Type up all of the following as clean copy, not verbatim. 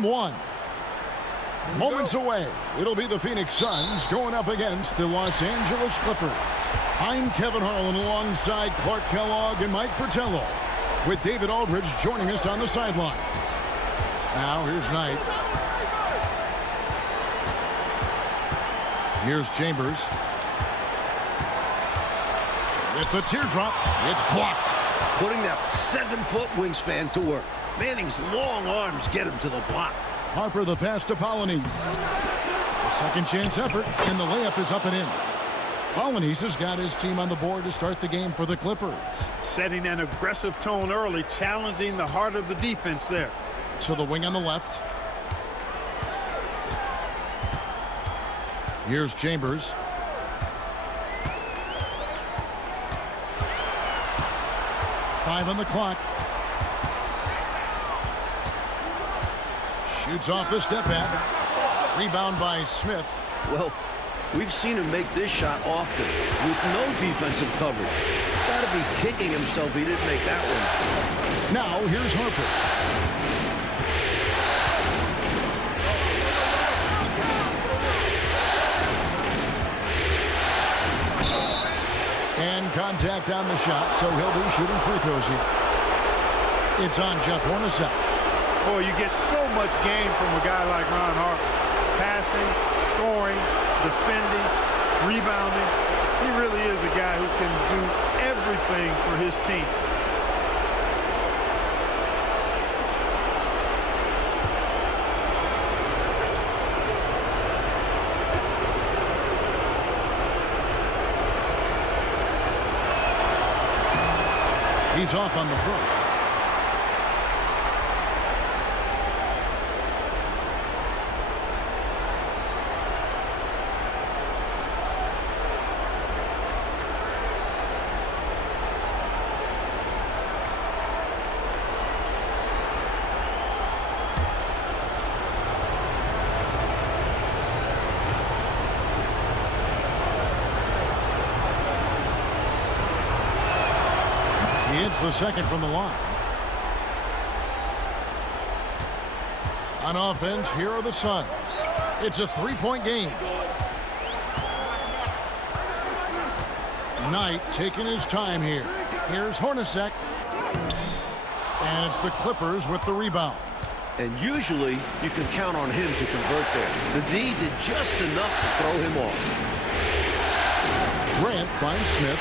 and 1. Moments away, it'll be the Phoenix Suns going up against the Los Angeles Clippers. I'm Kevin Harlan alongside Clark Kellogg and Mike Fratello, with David Aldridge joining us on the sidelines. Now, here's Knight. Here's Chambers. With the teardrop, it's blocked. Putting that 7-foot wingspan to work. Manning's long arms get him to the block. Harper the pass to Polynice. A second chance effort, and the layup is up and in. Polynice has got his team on the board to start the game for the Clippers. Setting an aggressive tone early, challenging the heart of the defense there. To the wing on the left. Here's Chambers. Five on the clock. Shoots off the step back. Rebound by Smith. Well, we've seen him make this shot often with no defensive coverage. He's got to be kicking himself he didn't make that one. Now here's Harper. And contact on the shot, so he'll be shooting free throws here. It's on Jeff Hornacek. Boy, you get so much game from a guy like Ron Harper. Passing, scoring, defending, rebounding. He really is a guy who can do everything for his team. He's off on the first. Hits the second from the line. On offense, here are the Suns. It's a three-point game. Knight taking his time here. Here's Hornacek. And it's the Clippers with the rebound. And usually, you can count on him to convert there. The D did just enough to throw him off. Grant finds Smith.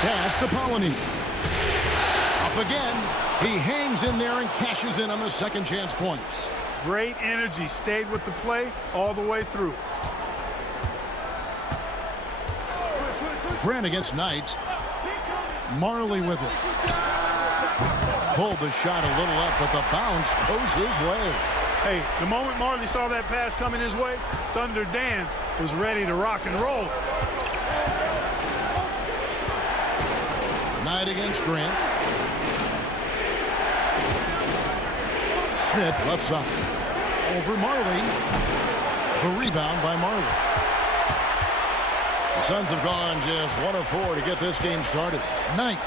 Pass to Polynice. Up again. He hangs in there and cashes in on the second chance points. Great energy. Stayed with the play all the way through. Grant against Knight. Marley with it. Pulled the shot a little up, but the bounce goes his way. Hey, the moment Marley saw that pass coming his way, Thunder Dan was ready to rock and roll. Knight against Grant. Smith left side. Over Marley. The rebound by Marley. The Suns have gone just 1 of 4 to get this game started. Knight.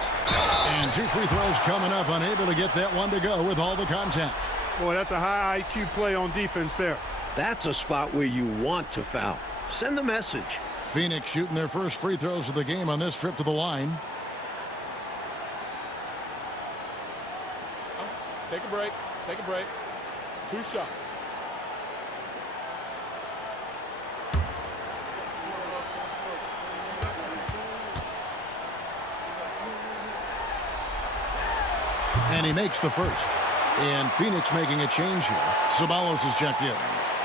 And 2 free throws coming up. Unable to get that one to go with all the contact. Boy, that's a high IQ play on defense there. That's a spot where you want to foul. Send the message. Phoenix shooting their first free throws of the game on this trip to the line. Take a break. Take a break. 2 shots. And he makes the first. And Phoenix making a change here. Ceballos is checked in.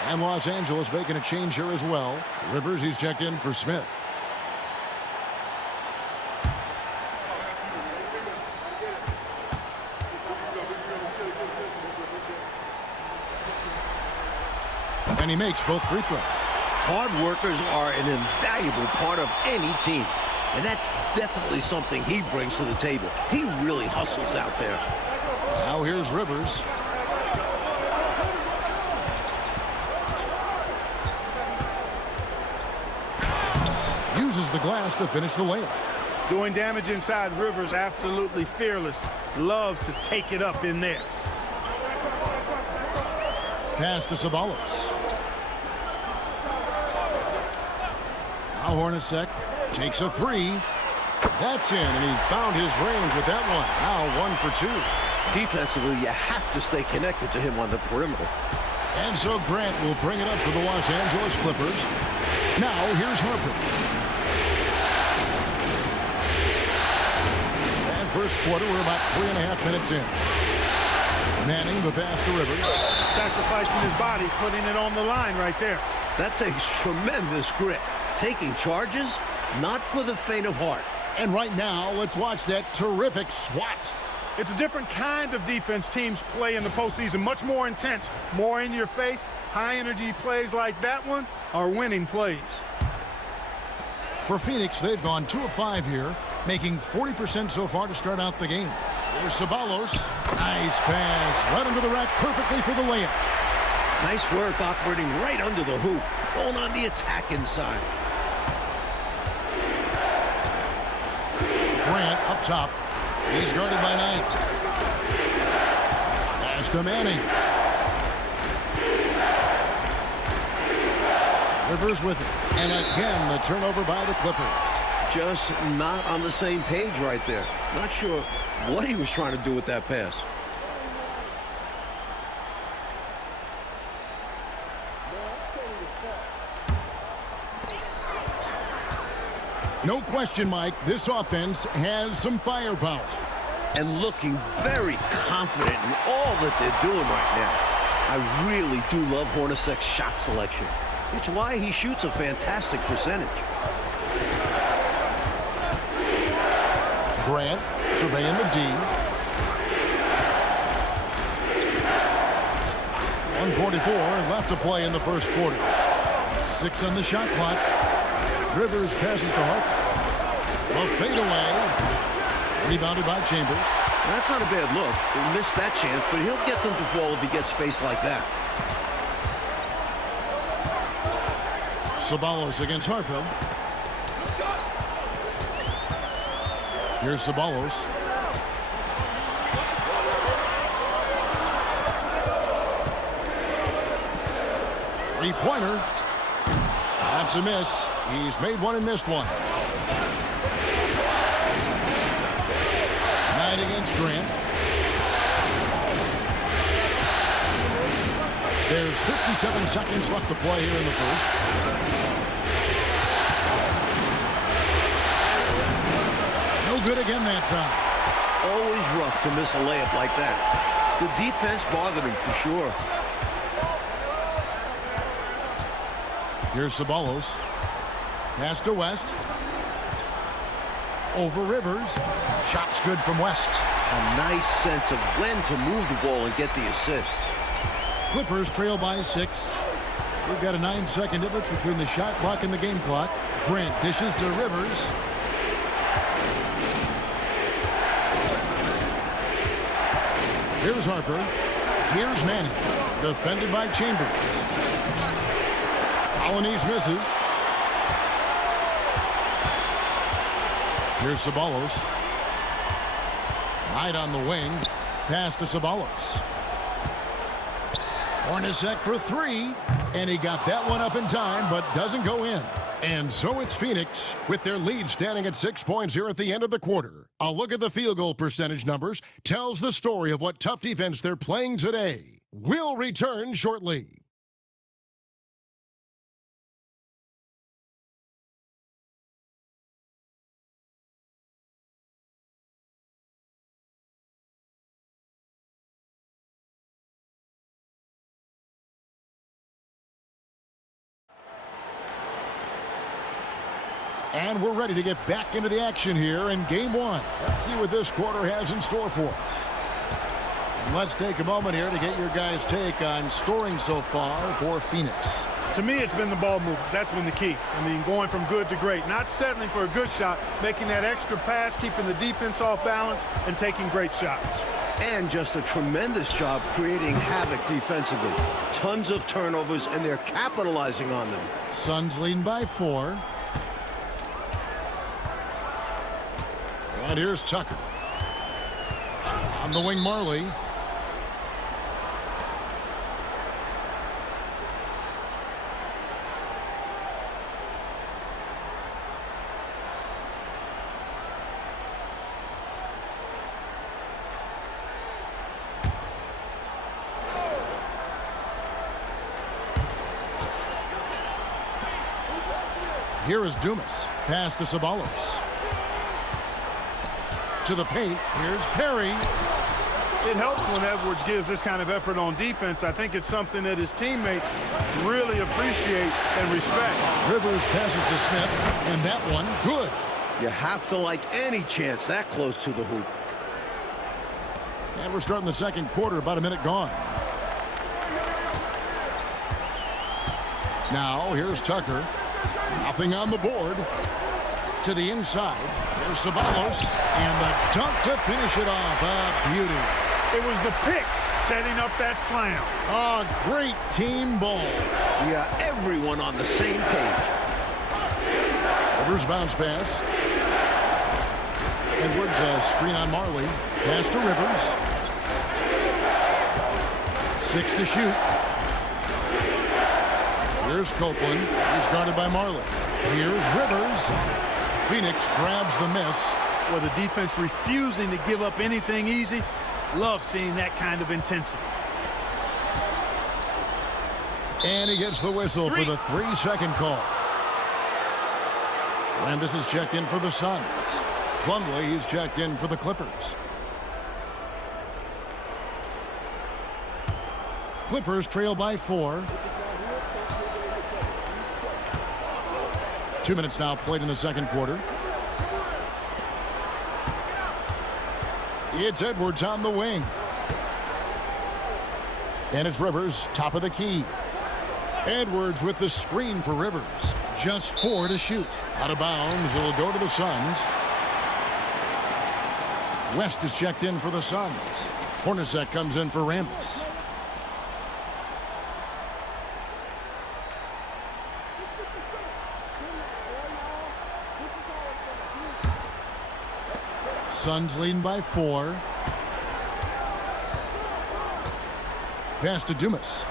And Los Angeles making a change here as well. Rivers, he's checked in for Smith. And he makes both free throws. Hard workers are an invaluable part of any team. And that's definitely something he brings to the table. He really hustles out there. Now here's Rivers. Uses the glass to finish the layup. Doing damage inside, Rivers absolutely fearless. Loves to take it up in there. Pass to Ceballos. Now Hornacek takes a three. That's in, and he found his range with that one. Now 1 for 2. Defensively, you have to stay connected to him on the perimeter. And so Grant will bring it up for the Los Angeles Clippers. Now here's Harper. And first quarter, we're about 3.5 minutes in. Manning the pass to Rivers. Sacrificing his body, putting it on the line right there. That takes tremendous grit. Taking charges, not for the faint of heart. And right now, let's watch that terrific swat. It's a different kind of defense teams play in the postseason. Much more intense, more in your face. High-energy plays like that one are winning plays. For Phoenix, they've gone 2 of 5 here, making 40% so far to start out the game. Here's Ceballos. Nice pass. Right under the rack perfectly for the layup. Nice work operating right under the hoop. Going on the attack inside. Grant up top. He's guarded by Knight. Pass to Manning. Rivers with it. And again, the turnover by the Clippers. Just not on the same page right there. Not sure what he was trying to do with that pass. No question, Mike, this offense has some firepower. And looking very confident in all that they're doing right now. I really do love Hornacek's shot selection. It's why he shoots a fantastic percentage. Grant surveying the D. 1:44 left to play in the first quarter. 6 on the shot clock. Rivers passes to Harper. A fadeaway. Rebounded by Chambers. That's not a bad look. He missed that chance, but he'll get them to fall if he gets space like that. Ceballos against Harper. Here's Ceballos. Three-pointer. That's a miss. He's made one and missed one. Knight against Grant. There's 57 seconds left to play here in the first. No good again that time. Always rough to miss a layup like that. The defense bothered him for sure. Here's Ceballos. Pass to West. Over Rivers. Shot's good from West. A nice sense of when to move the ball and get the assist. Clippers trail by 6. We've got a 9-second difference between the shot clock and the game clock. Grant dishes to Rivers. Here's Harper. Here's Manning. Defended by Chambers. Alanis misses. Here's Ceballos. Knight on the wing. Pass to Ceballos. Hornacek for 3. And he got that one up in time, but doesn't go in. And so it's Phoenix with their lead standing at 6 points here at the end of the quarter. A look at the field goal percentage numbers tells the story of what tough defense they're playing today. We'll return shortly. And we're ready to get back into the action here in Game 1. Let's see what this quarter has in store for us. And let's take a moment here to get your guys' take on scoring so far for Phoenix. To me, it's been the ball movement. That's been the key. I mean, going from good to great. Not settling for a good shot, making that extra pass, keeping the defense off balance, and taking great shots. And just a tremendous job creating havoc defensively. Tons of turnovers, and they're capitalizing on them. Suns leading by 4. And here's Tucker. On the wing, Marley. Here is Dumas. Pass to Ceballos. To the paint. Here's Perry. It helps when Edwards gives this kind of effort on defense. I think it's something that his teammates really appreciate and respect. Rivers passes to Smith, and that one good. You have to like any chance that close to the hoop. And we're starting the second quarter, about a minute gone. Now, here's Tucker. Nothing on the board. To the inside. Here's Ceballos. And the dunk to finish it off. A beauty. It was the pick setting up that slam. A great team ball. Yeah, everyone on the same page. Rivers bounce pass. Edwards screen on Marley. Pass to Rivers. 6 to shoot. Here's Copeland. He's guarded by Marley. Here's Rivers. Phoenix grabs the miss. Well, the defense refusing to give up anything easy. Love seeing that kind of intensity. And he gets the whistle for the 3-second call. Landis is checked in for the Suns. Plumlee is checked in for the Clippers. Clippers trail by 4. 2 minutes now played in the second quarter. It's Edwards on the wing. And it's Rivers, top of the key. Edwards with the screen for Rivers. Just 4 to shoot. Out of bounds, it'll go to the Suns. West is checked in for the Suns. Hornacek comes in for Rambis. Suns leading by 4. Pass to Dumas.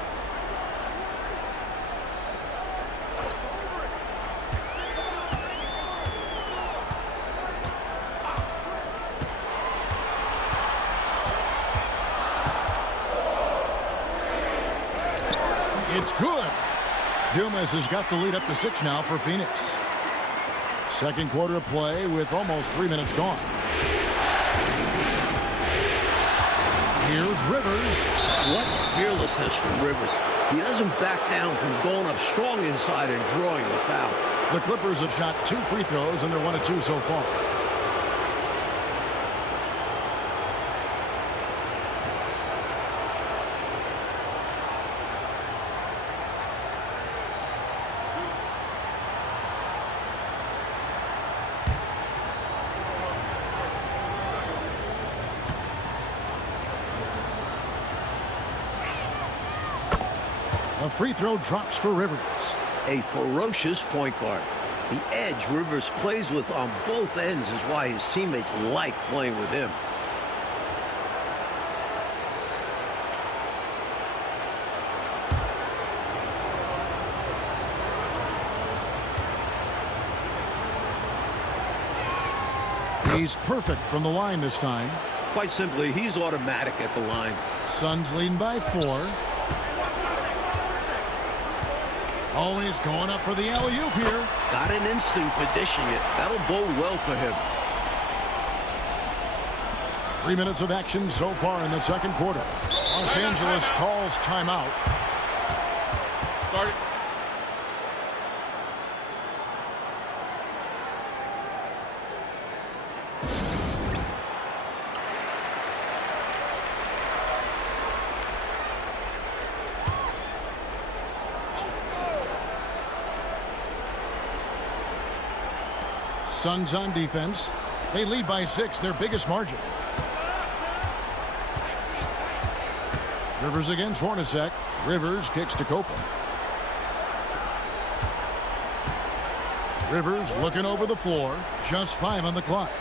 It's good. Dumas has got the lead up to 6 now for Phoenix. Second quarter of play with almost 3 minutes gone. Here's Rivers. What fearlessness from Rivers. He doesn't back down from going up strong inside and drawing the foul. The Clippers have shot 2 free throws, and they're 1 of 2 so far. A free throw drops for Rivers. A ferocious point guard. The edge Rivers plays with on both ends is why his teammates like playing with him. He's perfect from the line this time. Quite simply, he's automatic at the line. Suns leading by 4. Always going up for the alley-oop here. Got an instinct for dishing it. That'll bode well for him. 3 minutes of action so far in the second quarter. Los Angeles calls timeout. Start it. Suns on defense. They lead by 6, their biggest margin. Rivers against Hornacek. Rivers kicks to Copeland. Rivers looking over the floor. Just 5 on the clock.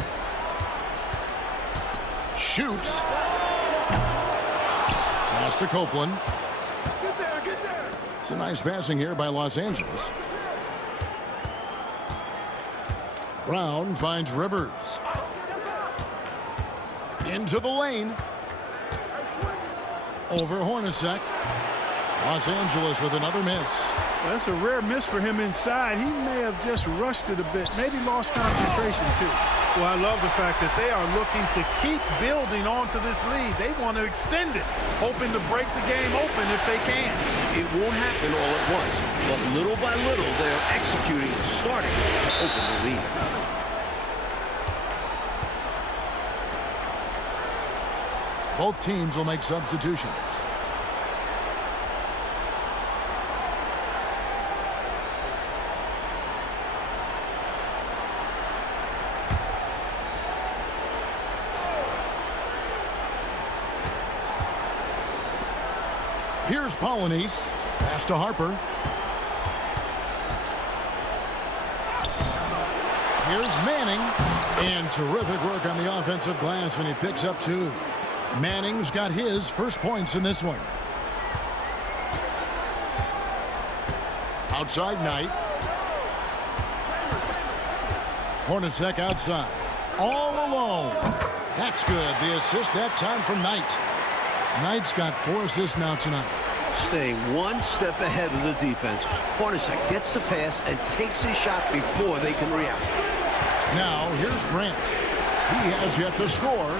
Shoots. Pass to Copeland. It's a nice passing here by Los Angeles. Brown finds Rivers. Into the lane. Over Hornacek. Los Angeles with another miss. That's a rare miss for him inside. He may have just rushed it a bit, maybe lost concentration too. Well, I love the fact that they are looking to keep building onto this lead. They want to extend it, hoping to break the game open if they can. It won't happen all at once, but little by little, they're executing and starting to open the lead. Both teams will make substitutions. Here's Polynice. Pass to Harper. Here's Manning. And terrific work on the offensive glass, and he picks up 2. Manning's got his first points in this one. Outside Knight. Hornacek outside. All alone. That's good. The assist that time from Knight. Knight's got 4 assists now tonight. Staying one step ahead of the defense. Hornacek gets the pass and takes his shot before they can react. Now, here's Grant. He has yet to score.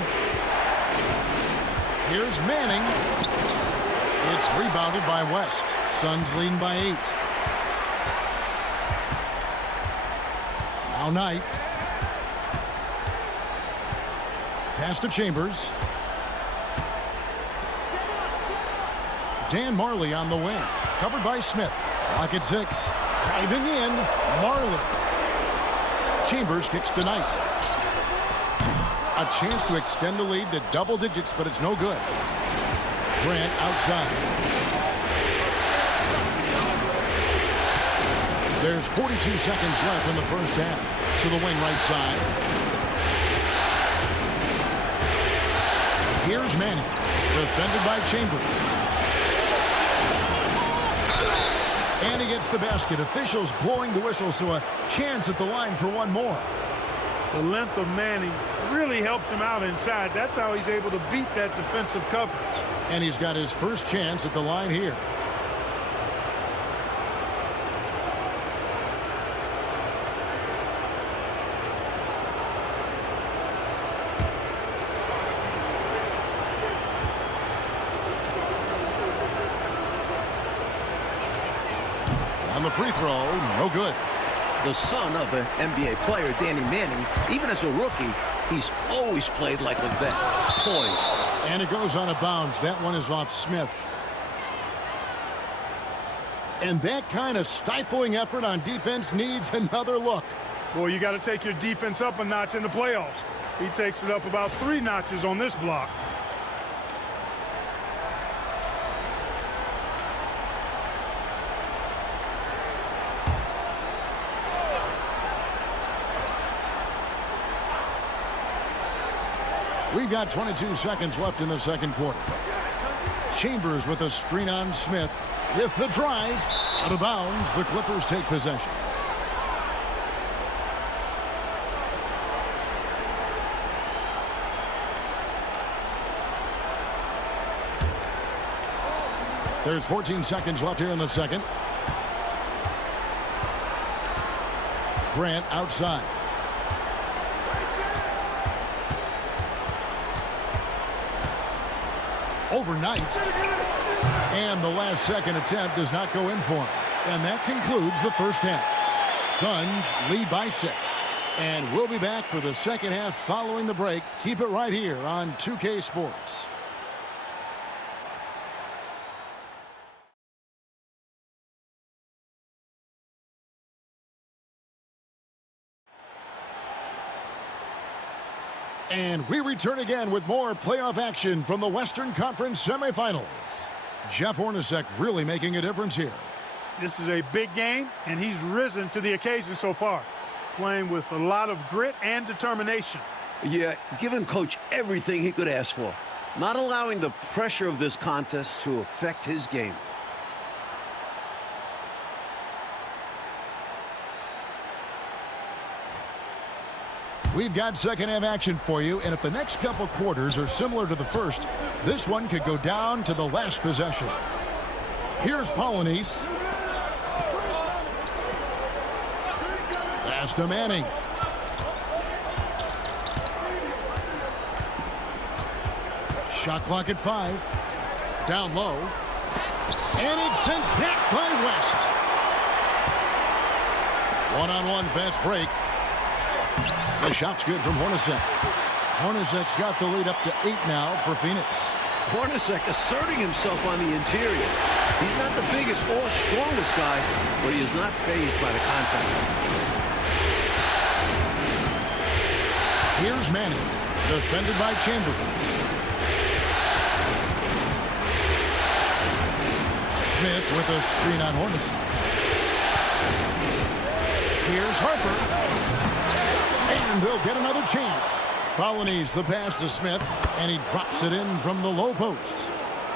Here's Manning. It's rebounded by West. Suns leading by 8. Now Knight. Pass to Chambers. Dan Marley on the wing. Covered by Smith. Clock at 6. Driving in. Marley. Chambers kicks to Knight. A chance to extend the lead to double digits, but it's no good. Grant outside. There's 42 seconds left in the first half. To the wing right side. Here's Manning. Defended by Chambers. And he gets the basket. Officials blowing the whistle, so a chance at the line for one more. The length of Manning really helps him out inside. That's how he's able to beat that defensive coverage. And he's got his first chance at the line here. On the free throw, no good. The son of an NBA player, Danny Manning, even as a rookie, he's always played like a vet, poised. And it goes out of bounds. That one is off Smith. And that kind of stifling effort on defense needs another look. Boy, you got to take your defense up a notch in the playoffs. He takes it up about 3 notches on this block. We've got 22 seconds left in the second quarter. Chambers with a screen on Smith. With the drive. Out of bounds. The Clippers take possession. There's 14 seconds left here in the second. Grant outside. Overnight. And the last second attempt does not go in for him. And that concludes the first half. Suns lead by 6. And we'll be back for the second half following the break. Keep it right here on 2K Sports. And we return again with more playoff action from the Western Conference semifinals. Jeff Hornacek really making a difference here. This is a big game, and he's risen to the occasion so far, playing with a lot of grit and determination. Yeah, giving Coach everything he could ask for. Not allowing the pressure of this contest to affect his game. We've got second half action for you, and if the next couple quarters are similar to the first, this one could go down to the last possession. Here's Polynice. Pass to Manning. Shot clock at 5. Down low. And it's sent back by West. One-on-one fast break. The shot's good from Hornacek. Hornacek's got the lead up to 8 now for Phoenix. Hornacek asserting himself on the interior. He's not the biggest or strongest guy, but he is not fazed by the contact. Here's Manning, defended by Chambers. Smith with a screen on Hornacek. Here's Harper. And they'll get another chance. Polynice the pass to Smith, and he drops it in from the low post.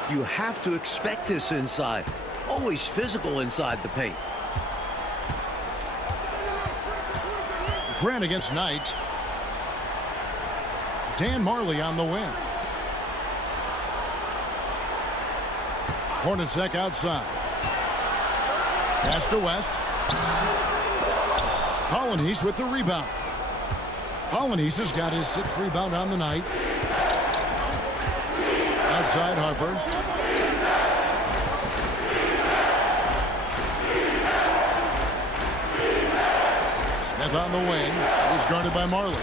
You have to expect this inside. Always physical inside the paint. Grant against Knight. Dan Marley on the wing. Hornacek outside. Pass to West. Polynice with the rebound. Polynice has got his 6th rebound on the night. Outside Harper. Smith on the wing. He's guarded by Marley.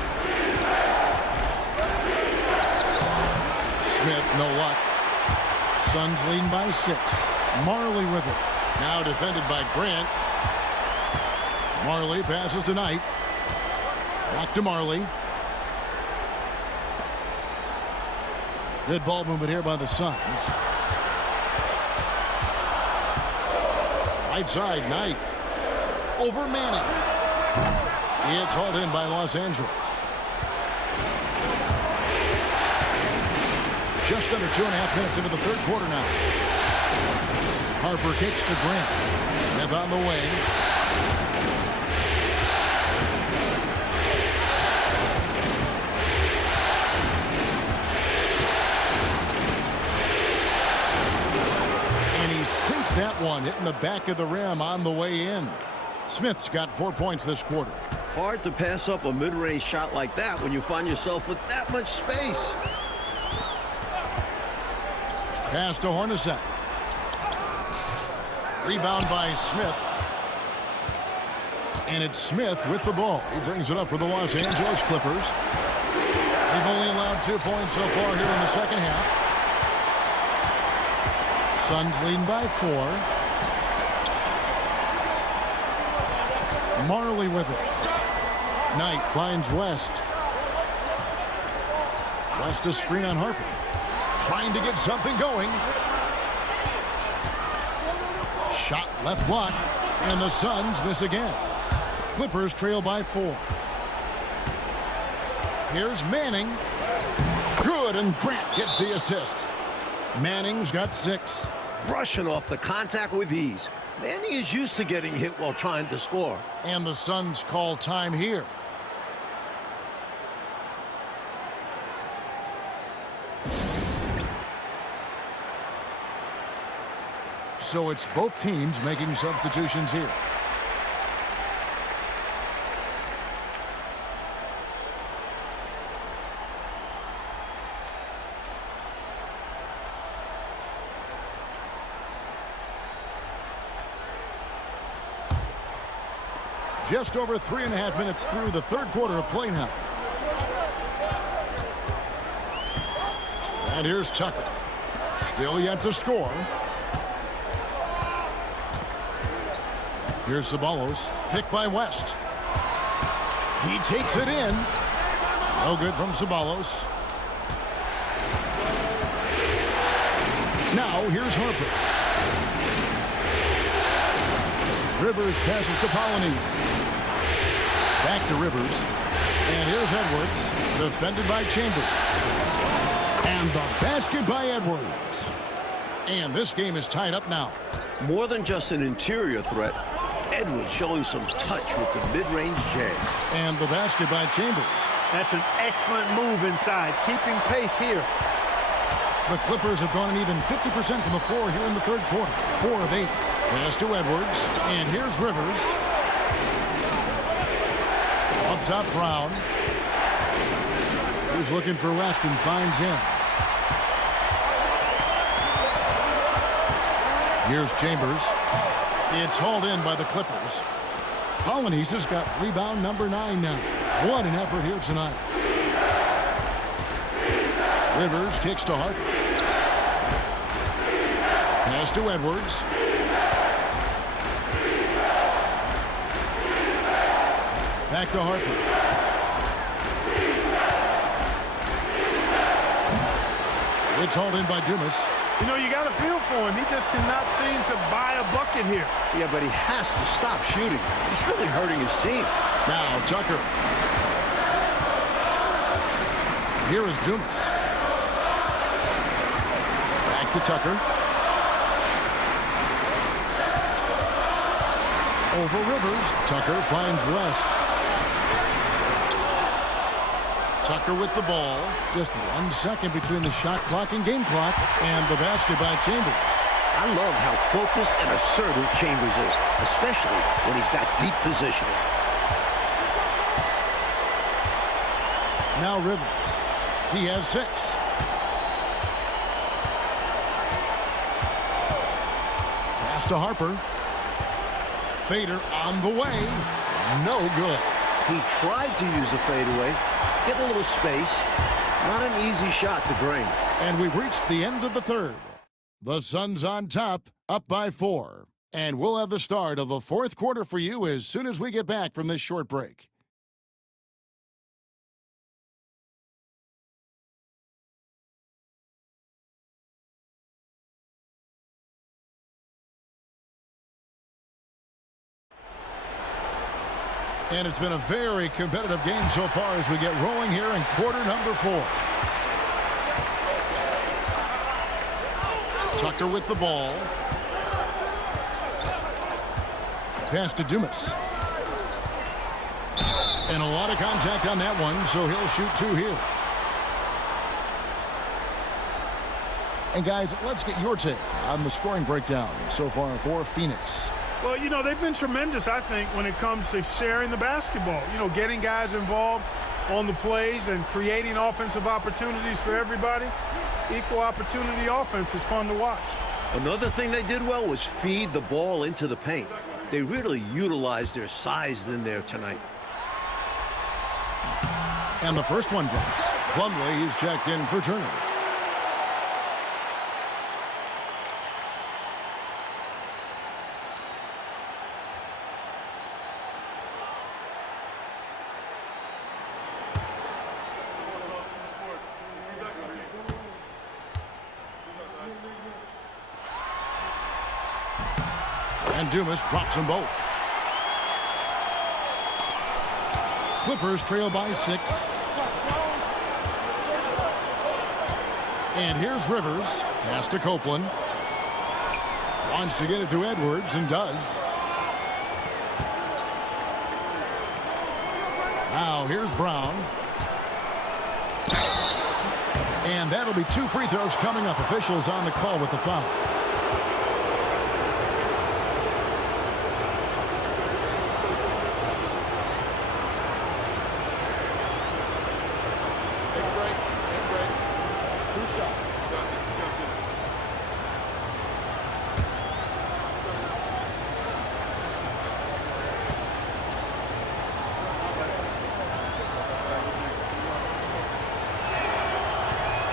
Smith, no luck. Suns leading by 6. Marley with it. Now defended by Grant. Marley passes to Knight. Back to Marley. Good ball movement here by the Suns. Right side, Knight. Over Manning. It's hauled in by Los Angeles. Just under 2.5 minutes into the third quarter now. Harper kicks to Grant. Smith on the wing. Sinks that one, hitting the back of the rim on the way in. Smith's got 4 points this quarter. Hard to pass up a mid-range shot like that when you find yourself with that much space. Pass to Hornacek. Rebound by Smith. And it's Smith with the ball. He brings it up for the Los Angeles Clippers. They've only allowed 2 points so far here in the second half. Suns leading by 4. Marley with it. Knight finds West. West a screen on Harper. Trying to get something going. Shot left block. And the Suns miss again. Clippers trail by 4. Here's Manning. Good, and Grant gets the assist. Manning's got 6. Brushing off the contact with ease. Manning is used to getting hit while trying to score. And the Suns call time here. So it's both teams making substitutions here. Just over 3.5 minutes through the third quarter of play now. And here's Tucker. Still yet to score. Here's Ceballos. Picked by West. He takes it in. No good from Ceballos. Now here's Harper. Rivers passes to Polynice. Back to Rivers. And here's Edwards, defended by Chambers. And the basket by Edwards. And this game is tied up now. More than just an interior threat, Edwards showing some touch with the mid-range jam. And the basket by Chambers. That's an excellent move inside, keeping pace here. The Clippers have gone an even 50% from the floor here in the third quarter. 4 of 8. Pass to Edwards. And here's Rivers. Up top, Brown. He's looking for West and finds him. Here's Chambers. It's hauled in by the Clippers. Polynice has got rebound number 9 now. What an effort here tonight. Rivers kicks to Harper. Pass to Edwards. Back to Harper. It's hauled in by Dumas. You know, you got a feel for him. He just cannot seem to buy a bucket here. Yeah, but he has to stop shooting. He's really hurting his team. Now Tucker. Here is Dumas. Back to Tucker. Over Rivers. Tucker finds West. Tucker with the ball. Just 1 second between the shot clock and game clock. And the basket by Chambers. I love how focused and assertive Chambers is, especially when he's got deep positioning. Now Rivers. He has 6. Pass to Harper. Fader on the way. No good. He tried to use a fadeaway, get a little space. Not an easy shot to drain. And we've reached the end of the third. The Suns on top, up by 4. And we'll have the start of the fourth quarter for you as soon as we get back from this short break. And it's been a very competitive game so far as we get rolling here in quarter number 4. Tucker with the ball. Pass to Dumas. And a lot of contact on that one, so he'll shoot 2 here. And guys, let's get your take on the scoring breakdown so far for Phoenix. Well, you know, they've been tremendous, I think, when it comes to sharing the basketball. You know, getting guys involved on the plays and creating offensive opportunities for everybody. Equal opportunity offense is fun to watch. Another thing they did well was feed the ball into the paint. They really utilized their size in there tonight. And the first one drops. Plumlee is checked in for Turner. And Dumas drops them both. Clippers trail by 6. And here's Rivers. Pass to Copeland. Wants to get it to Edwards and does. Now here's Brown. And that'll be 2 free throws coming up. Officials on the call with the foul.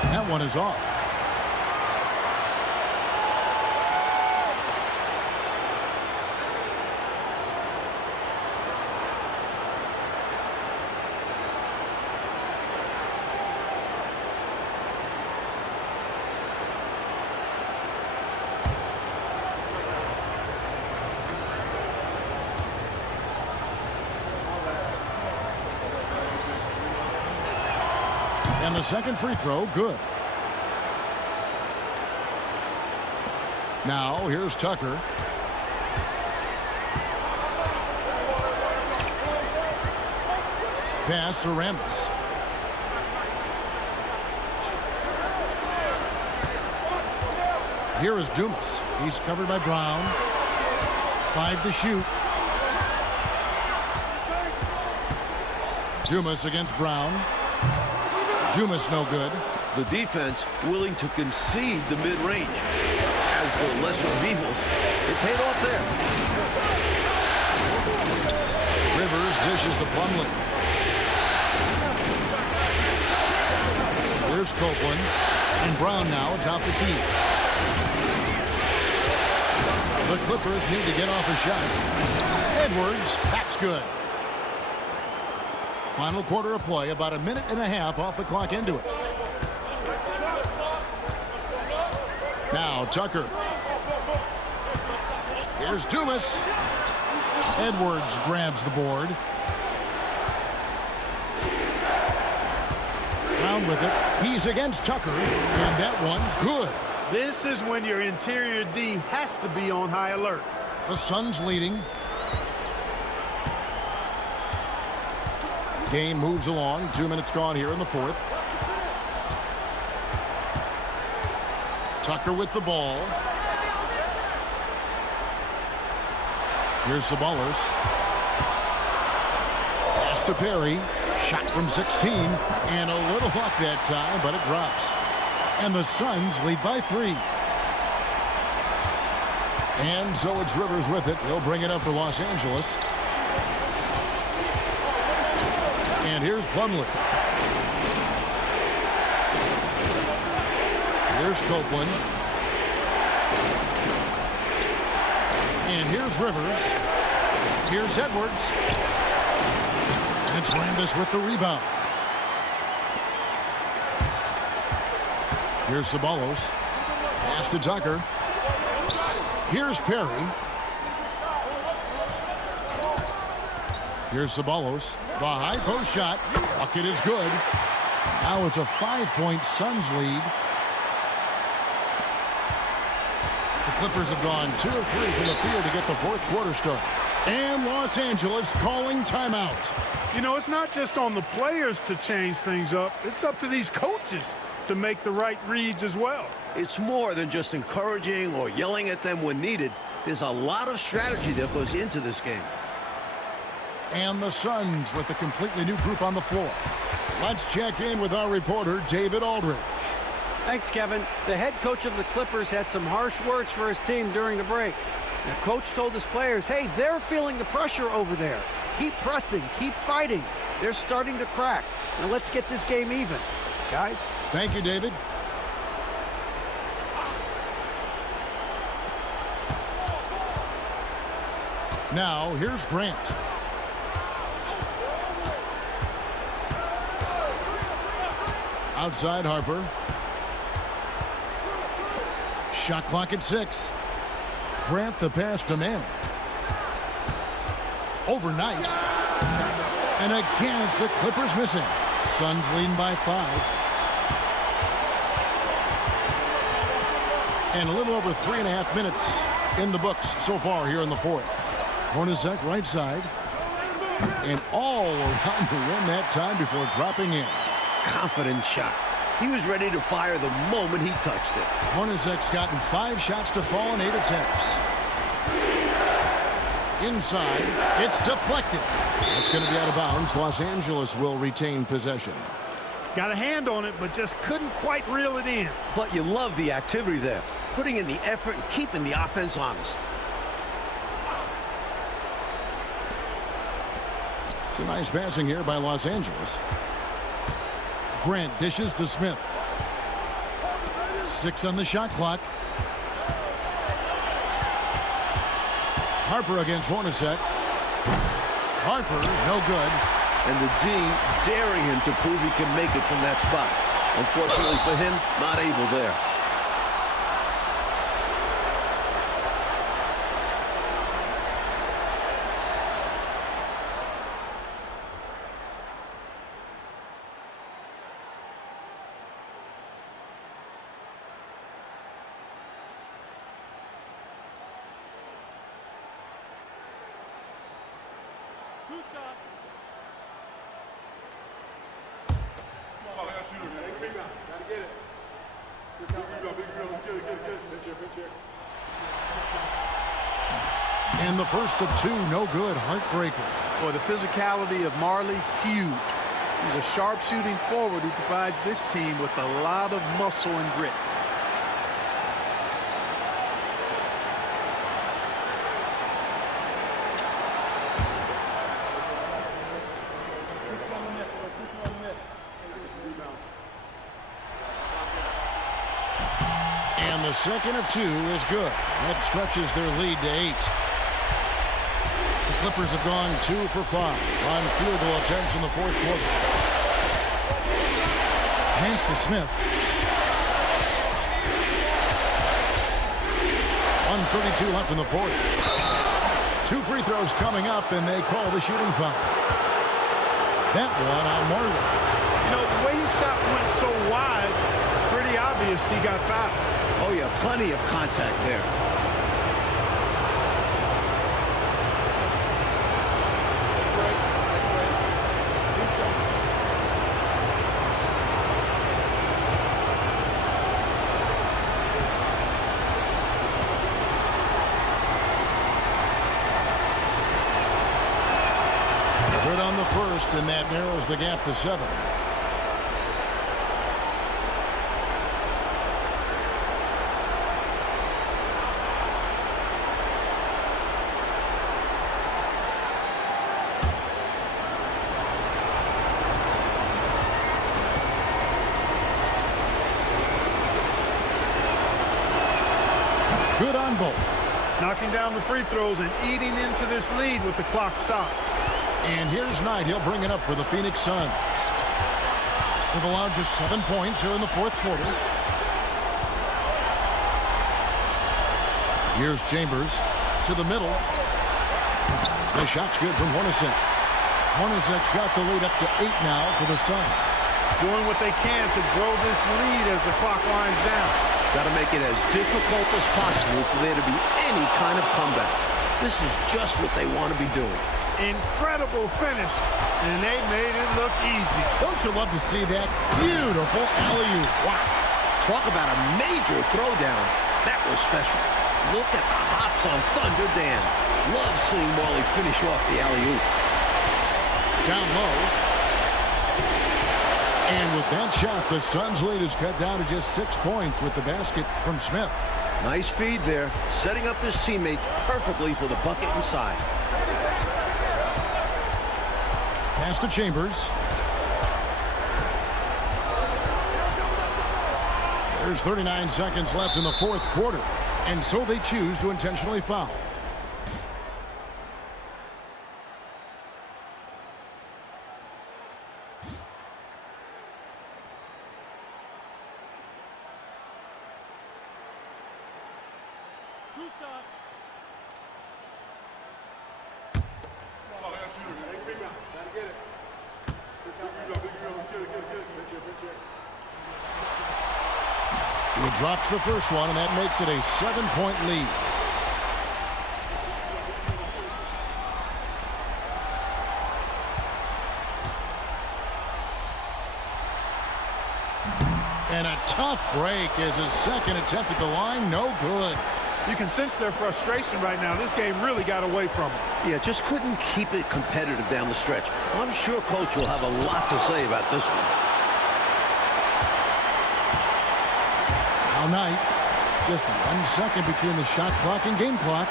That one is off. And the second free throw, good. Now, here's Tucker. Pass to Rambis. Here is Dumas. He's covered by Brown. 5 to shoot. Dumas against Brown. Dumas no good. The defense willing to concede the mid-range. As the lesser of evils, it paid off there. Rivers dishes to Plumlee. Here's Copeland. And Brown now atop the key. The Clippers need to get off a shot. Edwards, that's good. Final quarter of play, about a minute and a half off the clock into it. Now Tucker. Here's Dumas. Edwards grabs the board. Brown with it. He's against Tucker. And that one, good. This is when your interior D has to be on high alert. The Suns leading. Game moves along. 2 minutes gone here in the fourth. Tucker with the ball. Here's Ceballos. Pass to Perry. Shot from 16. And a little luck that time, but it drops. And the Suns lead by 3. And so it's Rivers with it. He'll bring it up for Los Angeles. And here's Plumlee. Here's Copeland. And here's Rivers. Here's Edwards. And it's Rambis with the rebound. Here's Ceballos. Pass to Tucker. Here's Perry. Here's Ceballos. The high post shot. Bucket is good. Now it's a 5-point Suns lead. The Clippers have gone 2 of 3 from the field to get the fourth quarter started. And Los Angeles calling timeout. You know, it's not just on the players to change things up. It's up to these coaches to make the right reads as well. It's more than just encouraging or yelling at them when needed. There's a lot of strategy that goes into this game. And the Suns with a completely new group on the floor. Let's check in with our reporter, David Aldridge. Thanks, Kevin. The head coach of the Clippers had some harsh words for his team during the break. The coach told his players, hey, they're feeling the pressure over there. Keep pressing, keep fighting. They're starting to crack. Now let's get this game even, guys. Thank you, David. Now, here's Grant. Outside Harper. Shot clock at 6. Grant the pass to Manning. Overnight. And again, it's the Clippers missing. Suns leading by 5. And a little over 3.5 minutes in the books so far here in the fourth. Hornacek right side. And all around the rim that time before dropping in. Confident shot. He was ready to fire the moment he touched it. Hornacek's gotten 5 shots to fall in 8 attempts. Inside, it's deflected. It's going to be out of bounds. Los Angeles will retain possession. Got a hand on it, but just couldn't quite reel it in. But you love the activity there. Putting in the effort and keeping the offense honest. Some nice passing here by Los Angeles. Grant dishes to Smith. 6 on the shot clock. Harper against Hornacek. Harper, no good. And the D daring him to prove he can make it from that spot. Unfortunately for him, not able there. And the first of two, no good, heartbreaker. Boy, the physicality of Marley, huge. He's a sharp shooting forward who provides this team with a lot of muscle and grit. And the second of two is good. That stretches their lead to 8. The Clippers have gone 2 for 5 on field goal attempts in the fourth quarter. Pass to Smith. 1:32 left in the fourth. 2 free throws coming up, and they call the shooting foul. That one on Marley. You know, the way his shot went so wide, pretty obvious he got fouled. Oh, yeah, plenty of contact there. Good on the first, and that narrows the gap to 7. Good on both. Knocking down the free throws and eating into this lead with the clock stopped. And here's Knight. He'll bring it up for the Phoenix Suns. They've allowed just 7 points here in the fourth quarter. Here's Chambers to the middle. The shot's good from Hornacek. Hornacek's got the lead up to 8 now for the Suns. Doing what they can to grow this lead as the clock winds down. Got to make it as difficult as possible for there to be any kind of comeback. This is just what they want to be doing. Incredible finish, and they made it look easy. Don't you love to see that? Beautiful alley-oop. Wow. Talk about a major throwdown. That was special. Look at the hops on Thunder Dan. Love seeing Marley finish off the alley-oop. Down low. And with that shot, the Suns' lead is cut down to just 6 points with the basket from Smith. Nice feed there, setting up his teammates perfectly for the bucket inside. Pass to Chambers. There's 39 seconds left in the fourth quarter, and so they choose to intentionally foul. He drops the first one, and that makes it a 7-point lead. And a tough break is his second attempt at the line. No good. You can sense their frustration right now. This game really got away from them. Yeah, just couldn't keep it competitive down the stretch. Well, I'm sure Coach will have a lot to say about this one. Now Knight, just 1 second between the shot clock and game clock.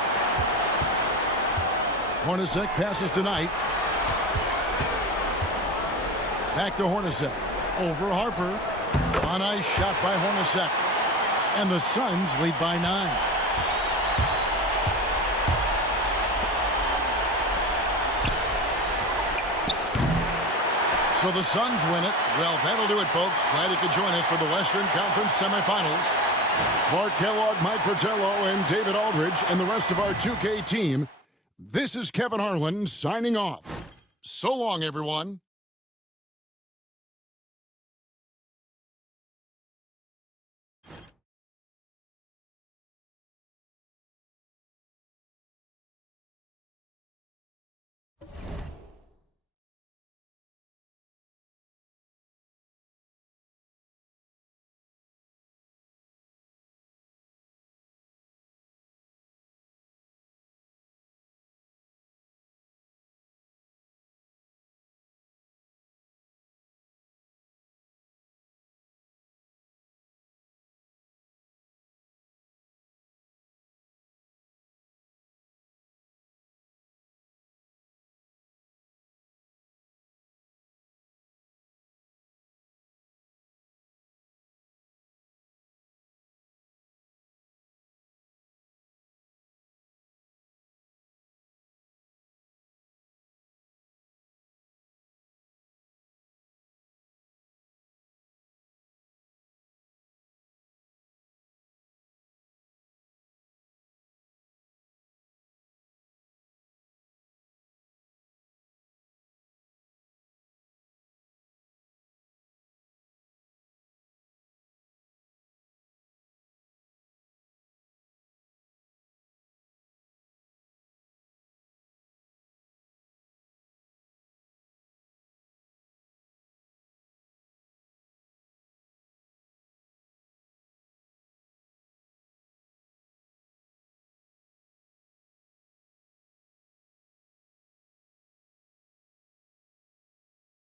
Hornacek passes to Knight. Back to Hornacek. Over Harper. A nice shot by Hornacek. And the Suns lead by 9. So the Suns win it. Well, that'll do it, folks. Glad you could join us for the Western Conference semifinals. Clark Kellogg, Mike Fratello, and David Aldridge, and the rest of our 2K team. This is Kevin Harlan signing off. So long, everyone.